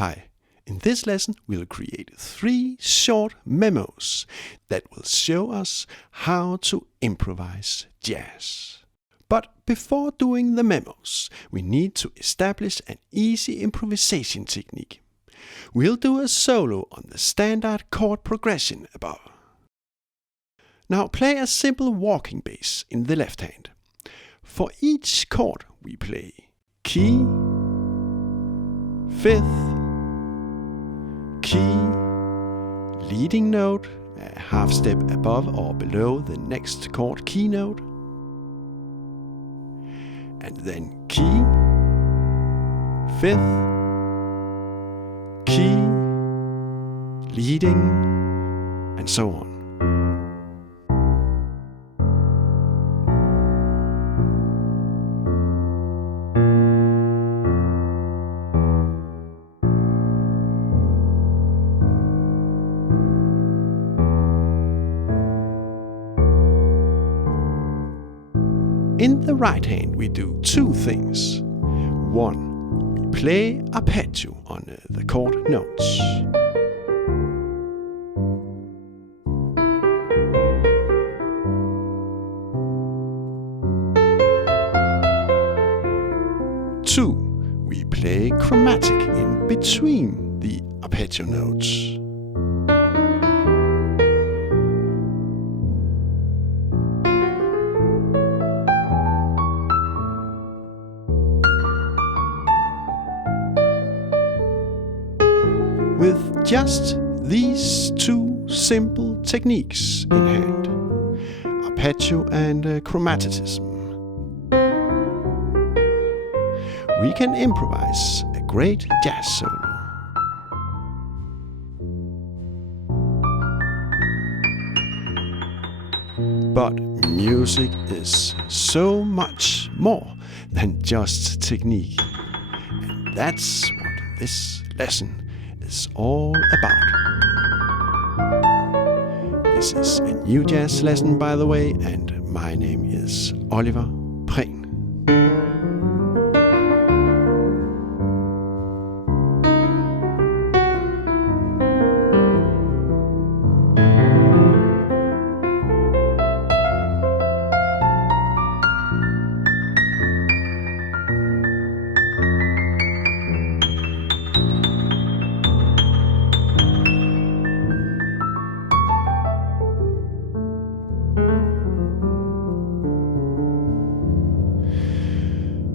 Hi. In this lesson, we'll create 3 short memos that will show us how to improvise jazz. But before doing the memos, we need to establish an easy improvisation technique. We'll do a solo on the standard chord progression above. Now play a simple walking bass in the left hand. For each chord we play key, 5th, key, leading note, a half step above or below the next chord key note, and then key, 5th, key, leading, and so on. In the right hand we do 2 things. 1. We play arpeggio on the chord notes. 2. We play chromatic in between the arpeggio notes. With just these 2 simple techniques in hand, arpeggio and chromaticism, we can improvise a great jazz solo. But music is so much more than just technique, and that's what this lesson is all about. This is a new jazz lesson, by the way, and my name is Oliver Prehn.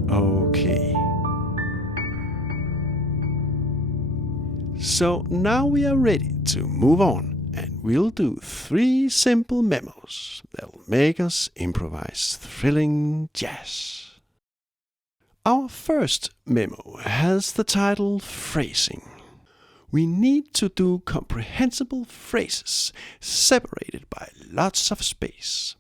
Okay. So now we are ready to move on, and we'll do 3 simple memos that'll make us improvise thrilling jazz. Our first memo has the title Phrasing. We need to do comprehensible phrases separated by lots of space.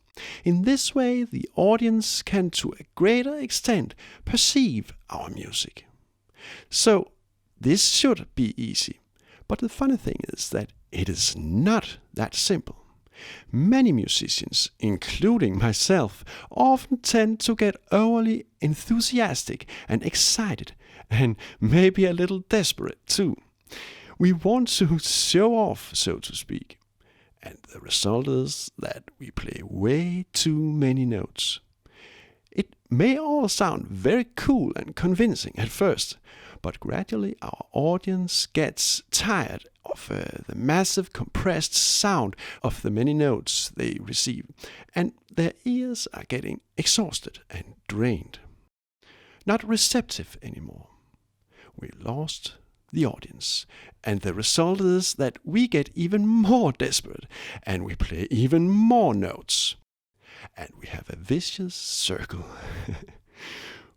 In this way, the audience can to a greater extent perceive our music. So, this should be easy. But the funny thing is that it is not that simple. Many musicians, including myself, often tend to get overly enthusiastic and excited, and maybe a little desperate too. We want to show off, so to speak. And the result is that we play way too many notes. It may all sound very cool and convincing at first, but gradually our audience gets tired of the massive compressed sound of the many notes they receive, and their ears are getting exhausted and drained. Not receptive anymore. We lost the audience, and the result is that we get even more desperate and we play even more notes, and we have a vicious circle.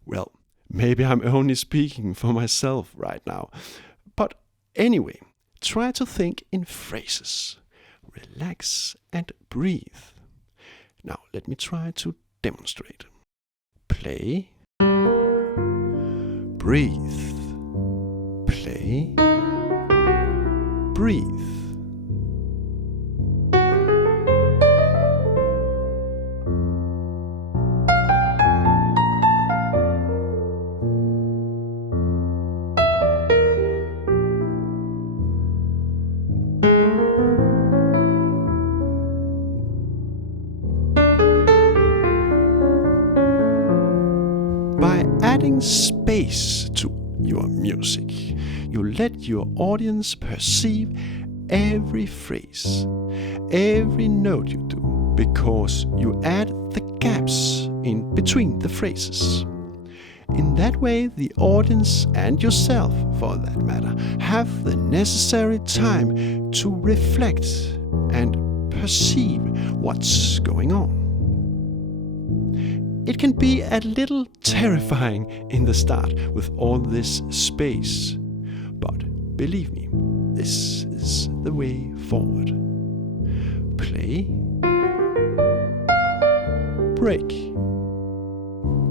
Well, maybe I'm only speaking for myself right now, but anyway, try to think in phrases. Relax and breathe. Now let me try to demonstrate. Play, breathe. Play, breathe. bring space to your music. You let your audience perceive every phrase, every note you do, because you add the gaps in between the phrases. In that way, the audience and yourself, for that matter, have the necessary time to reflect and perceive what's going on. It can be a little terrifying in the start with all this space, but believe me, this is the way forward. Play, break,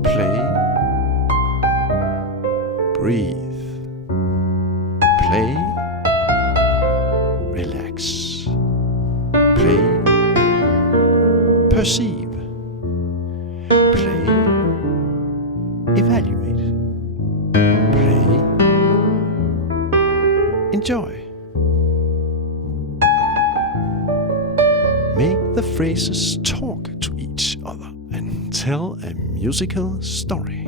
play, breathe, play, relax, play, perceive, play, evaluate, play, enjoy. Make the phrases talk to each other and tell a musical story.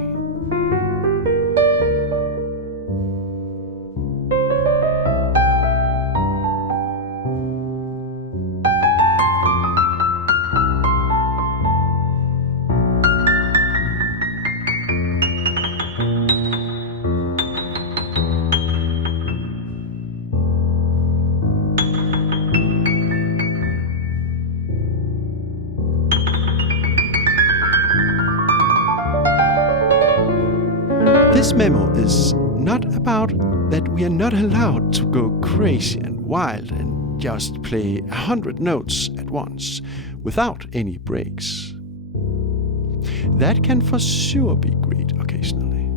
This memo is not about that we are not allowed to go crazy and wild and just play 100 notes at once without any breaks. That can for sure be great occasionally.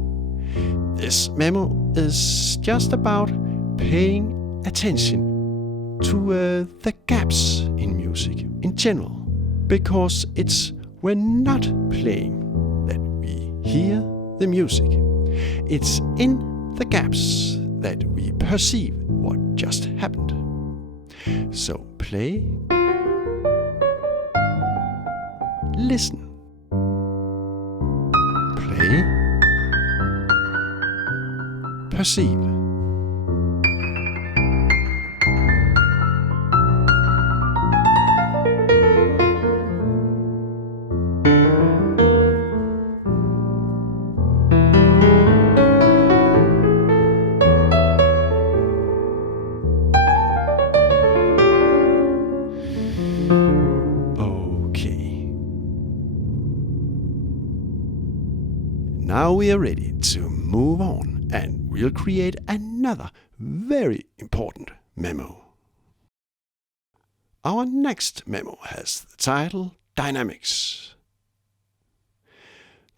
This memo is just about paying attention to the gaps in music in general, because it's when not playing that we hear the music. It's in the gaps that we perceive what just happened. So play, listen, play, perceive. Now we are ready to move on, and we'll create another very important memo. Our next memo has the title Dynamics.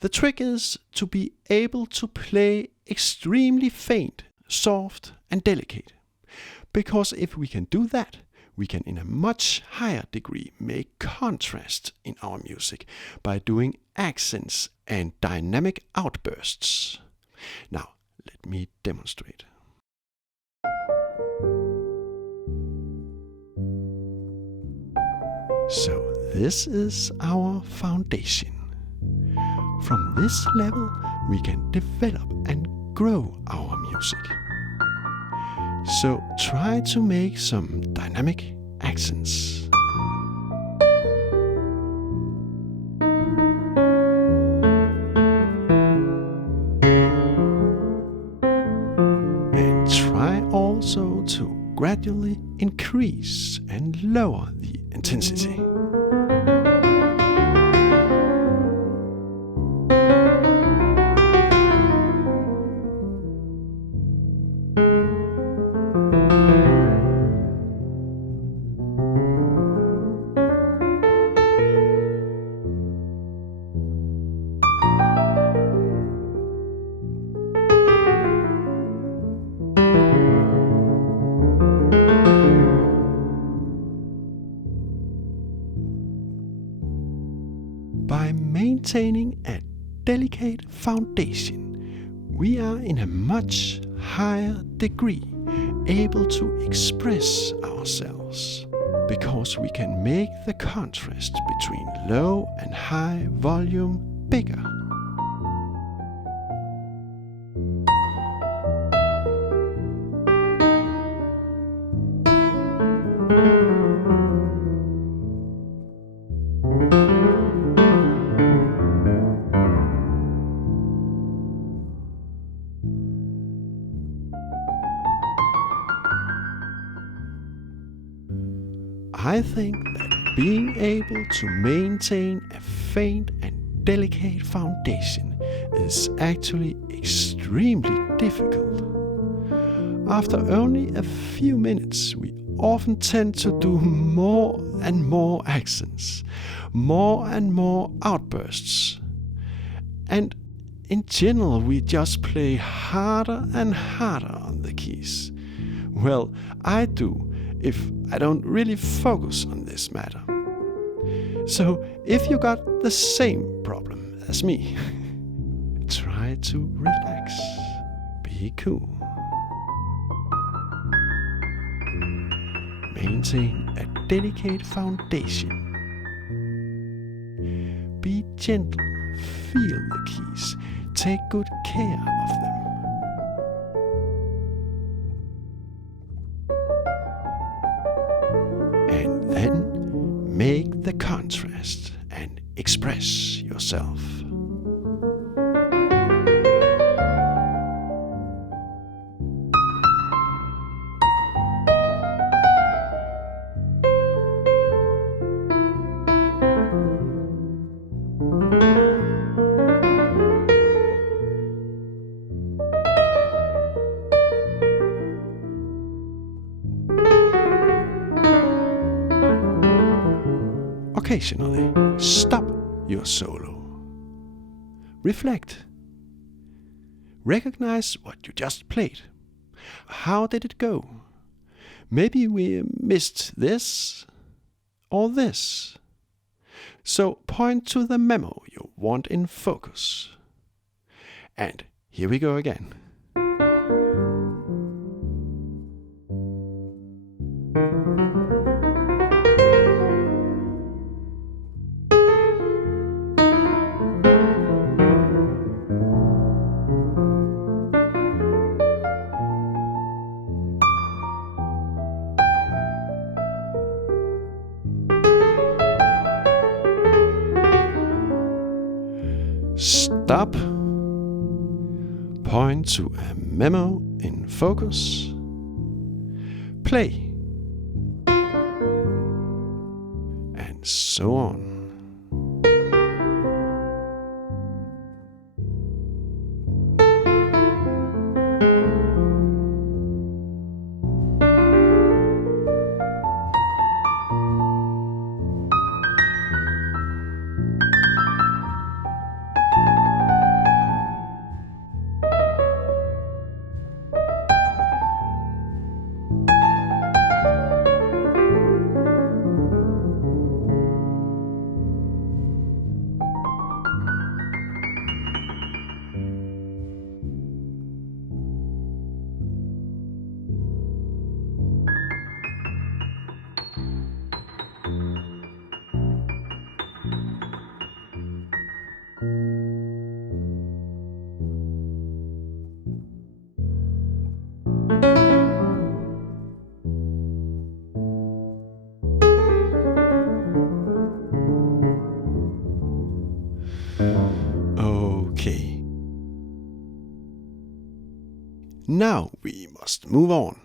The trick is to be able to play extremely faint, soft and delicate, because if we can do that, we can in a much higher degree make contrast in our music by doing accents and dynamic outbursts. Now, let me demonstrate. So this is our foundation. From this level, we can develop and grow our music. So try to make some dynamic accents. And try also to gradually increase and lower the intensity. By maintaining a delicate foundation, we are in a much higher degree able to express ourselves, because we can make the contrast between low and high volume bigger. I think that being able to maintain a faint and delicate foundation is actually extremely difficult. After only a few minutes, we often tend to do more and more accents, more and more outbursts. And in general, we just play harder and harder on the keys. Well, I do if I don't really focus on this matter. So if you got the same problem as me, try to relax, be cool. Maintain a delicate foundation. Be gentle, feel the keys, take good care of them. And then make the contrast and express yourself. Occasionally, stop your solo. Reflect. Recognize what you just played. How did it go? Maybe we missed this or this. So point to the memo you want in focus. And here we go again. Stop. Point to a memo in focus. Play. And so on. Okay. Now we must move on,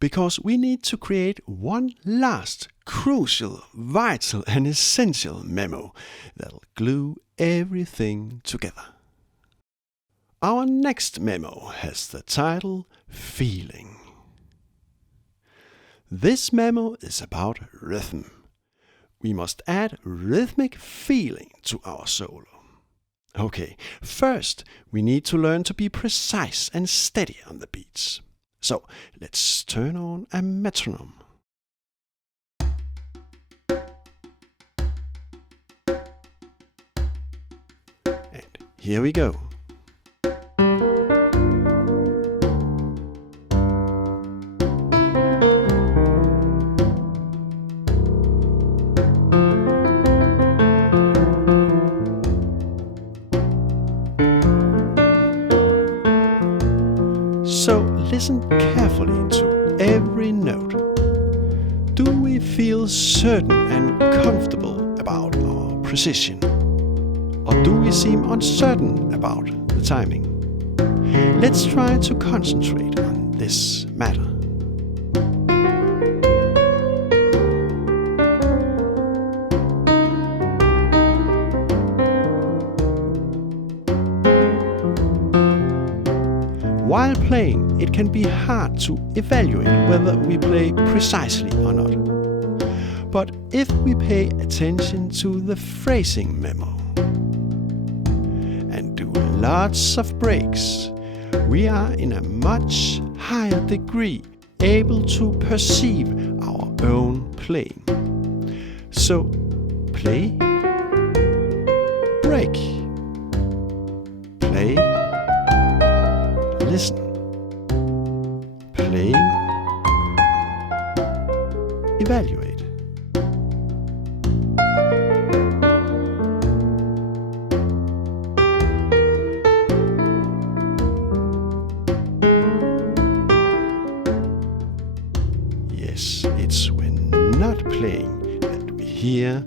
because we need to create one last crucial, vital and essential memo that'll glue everything together. Our next memo has the title Feeling. This memo is about rhythm. We must add rhythmic feeling to our solo. Okay, first we need to learn to be precise and steady on the beats. So let's turn on a metronome. And here we go. So listen carefully to every note. Do we feel certain and comfortable about our precision? Or do we seem uncertain about the timing? Let's try to concentrate on this matter. playing, it can be hard to evaluate whether we play precisely or not. But if we pay attention to the phrasing memo and do lots of breaks, we are in a much higher degree able to perceive our own playing. So, play, break, play, listen, play, evaluate. Yes, it's when not playing that we hear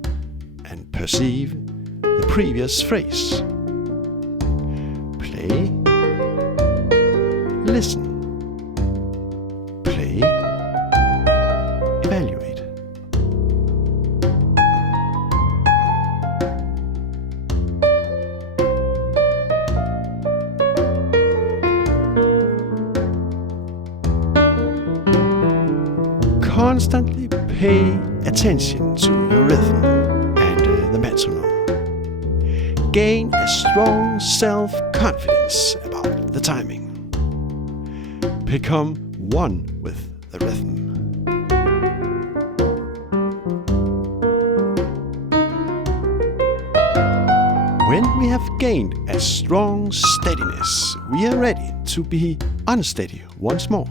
and perceive the previous phrase. Play, listen, play, evaluate. Constantly pay attention to your rhythm and the metronome. Gain a strong self-confidence about the timing. Become one with the rhythm. When we have gained a strong steadiness, we are ready to be unsteady once more.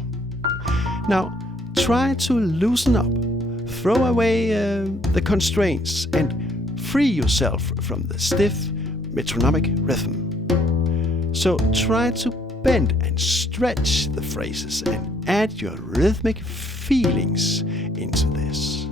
Now, try to loosen up, throw away the constraints, and free yourself from the stiff metronomic rhythm. So try to bend and stretch the phrases and add your rhythmic feelings into this.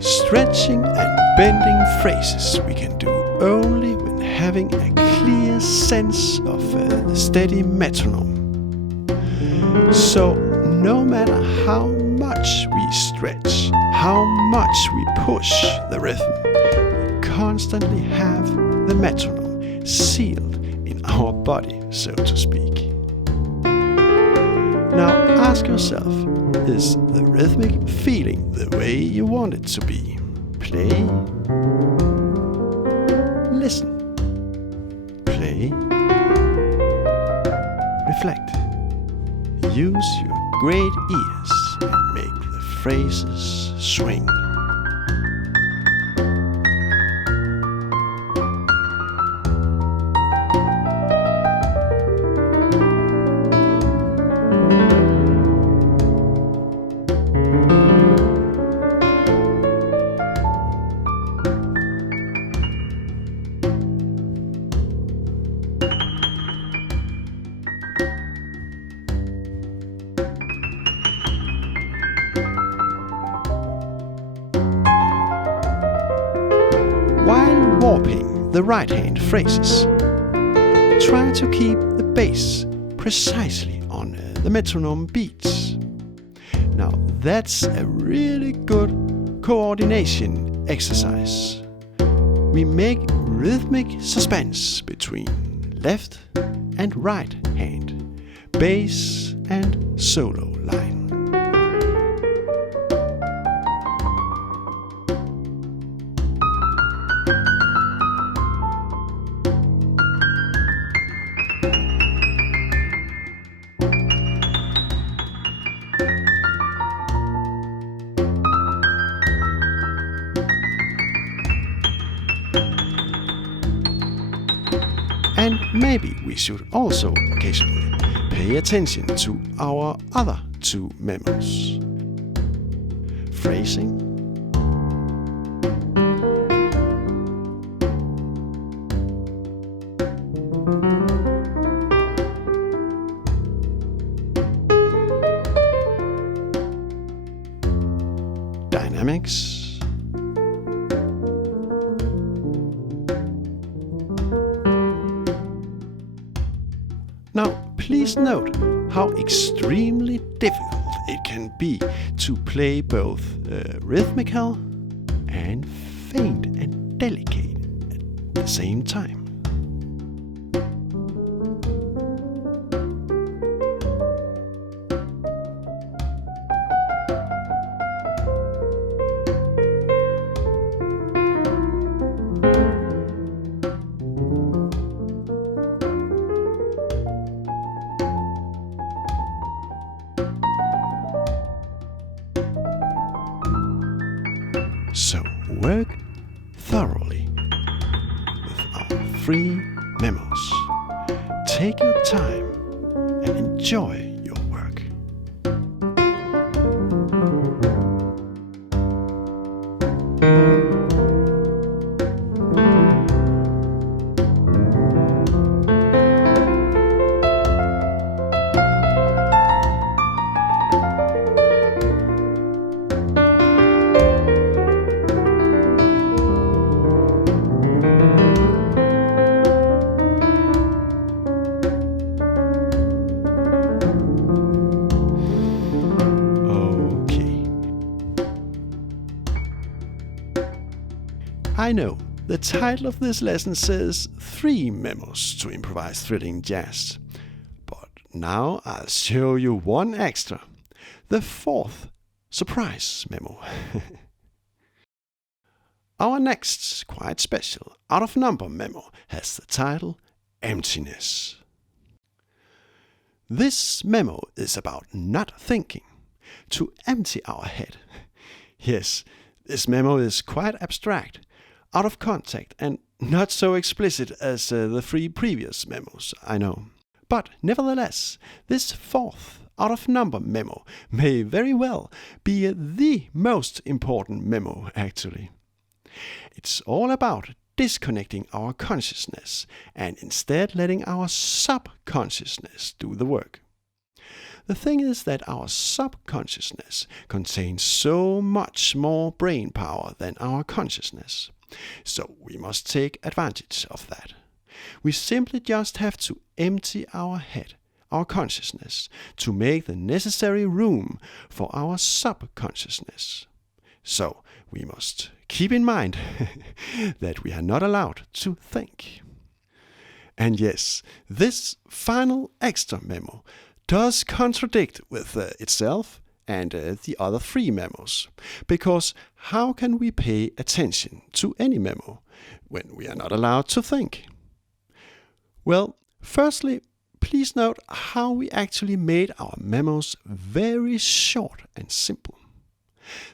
Stretching and bending phrases we can do only when having a clear sense of the steady metronome. So no matter how much we stretch, how much we push the rhythm, we constantly have the metronome sealed in our body, so to speak. Now ask yourself, is the rhythmic feeling the way you want it to be? Play, listen, play, reflect. Use your great ears and make the phrases swing. While warping the right-hand phrases, try to keep the bass precisely on the metronome beats. Now that's a really good coordination exercise. We make rhythmic suspense between left and right hand, bass and solo line. And maybe we should also occasionally pay attention to our other two memos. phrasing, dynamics, now please note how extremely difficult it can be to play both rhythmical and faint and delicate at the same time. So work thoroughly with our free memos. Take your time and enjoy your work. I know, the title of this lesson says 3 memos to improvise thrilling jazz. But now I'll show you one extra. The 4th surprise memo. Our next, quite special, out of number memo has the title Emptiness. This memo is about not thinking, to empty our head. Yes, this memo is quite abstract, out of context and not so explicit as the 3 previous memos, I know. But nevertheless, this 4th out of number memo may very well be the most important memo actually. It's all about disconnecting our consciousness and instead letting our subconsciousness do the work. The thing is that our subconsciousness contains so much more brain power than our consciousness. So we must take advantage of that. We simply just have to empty our head, our consciousness, to make the necessary room for our subconsciousness. So we must keep in mind that we are not allowed to think. And yes, this final extra memo does contradict with itself and the other 3 memos, because how can we pay attention to any memo when we are not allowed to think? Well, firstly, please note how we actually made our memos very short and simple.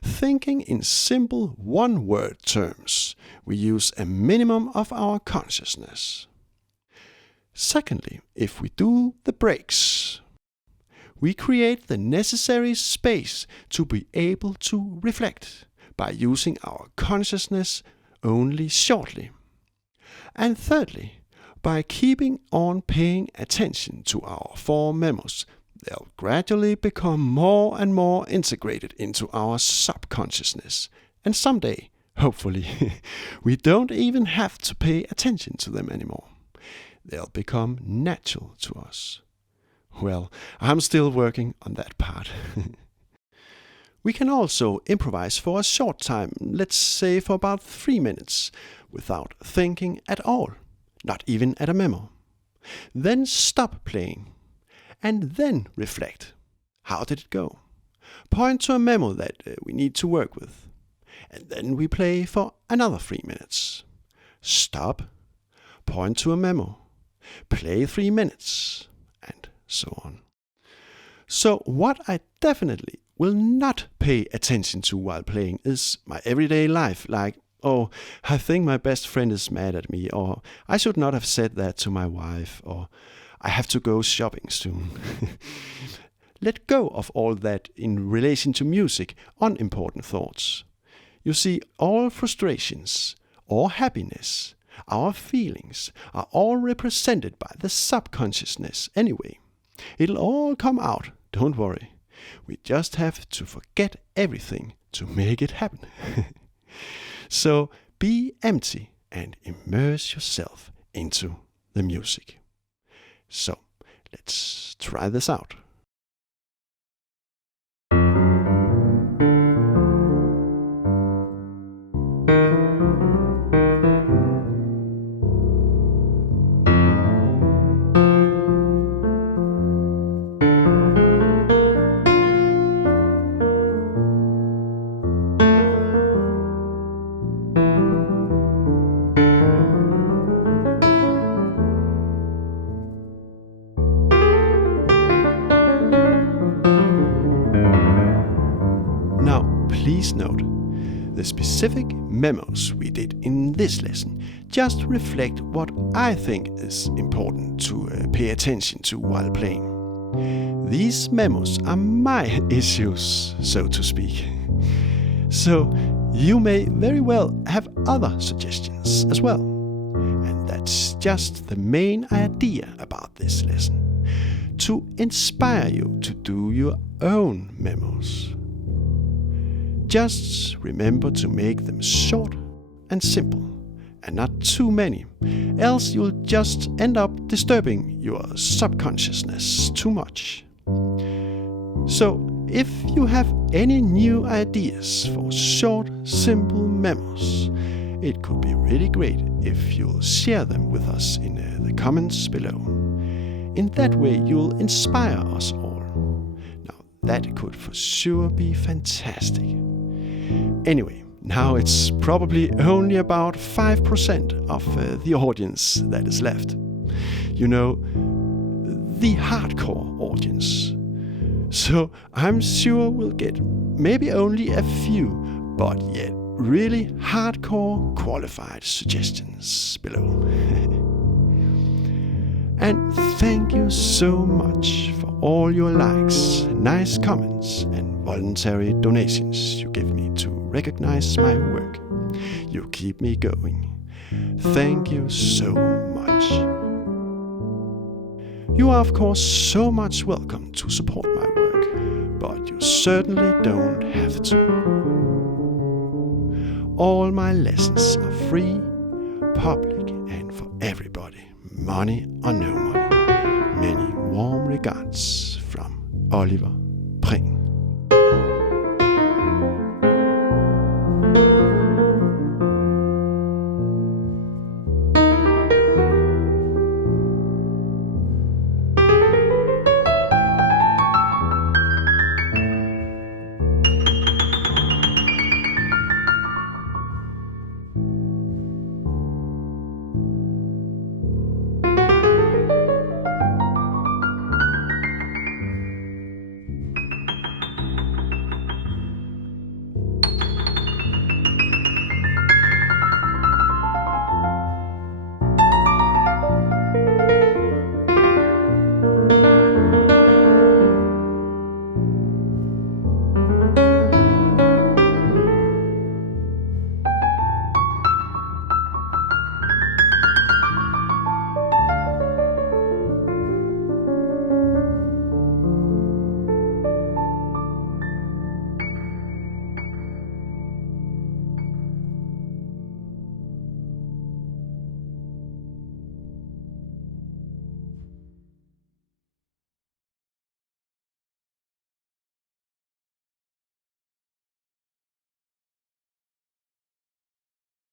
Thinking in simple one-word terms, we use a minimum of our consciousness. Secondly, if we do the breaks, we create the necessary space to be able to reflect by using our consciousness only shortly. And thirdly, by keeping on paying attention to our 4 memos, they'll gradually become more and more integrated into our subconsciousness. And someday, hopefully, we don't even have to pay attention to them anymore. They'll become natural to us. Well, I'm still working on that part. We can also improvise for a short time, let's say for about 3 minutes, without thinking at all, not even at a memo. Then stop playing, and then reflect. How did it go? Point to a memo that we need to work with, and then we play for another 3 minutes. Stop, point to a memo, play 3 minutes, and so on. So what I definitely will not pay attention to while playing is my everyday life, like, oh, I think my best friend is mad at me, or I should not have said that to my wife, or I have to go shopping soon. let go of all that in relation to music, unimportant thoughts. You see, all frustrations or happiness, our feelings, are all represented by the subconsciousness anyway. It'll all come out, don't worry. We just have to forget everything to make it happen. So be empty and immerse yourself into the music. So let's try this out. Please note, the specific memos we did in this lesson just reflect what I think is important to pay attention to while playing. These memos are my issues, so to speak. So you may very well have other suggestions as well. And that's just the main idea about this lesson, to inspire you to do your own memos. Just remember to make them short and simple, and not too many, else you'll just end up disturbing your subconsciousness too much. So, if you have any new ideas for short, simple memos, it could be really great if you'll share them with us in the comments below. In that way, you'll inspire us all. Now, that could for sure be fantastic. Anyway, now it's probably only about 5% of the audience that is left. You know, the hardcore audience. So I'm sure we'll get maybe only a few, but yet really hardcore qualified suggestions below. And thank you so much for all your likes, nice comments, and voluntary donations you give me to recognize my work. You keep me going. Thank you so much. You are of course so much welcome to support my work, but you certainly don't have to. All my lessons are free, public, and for everybody, money or no money. Many warm regards from Oliver Pring.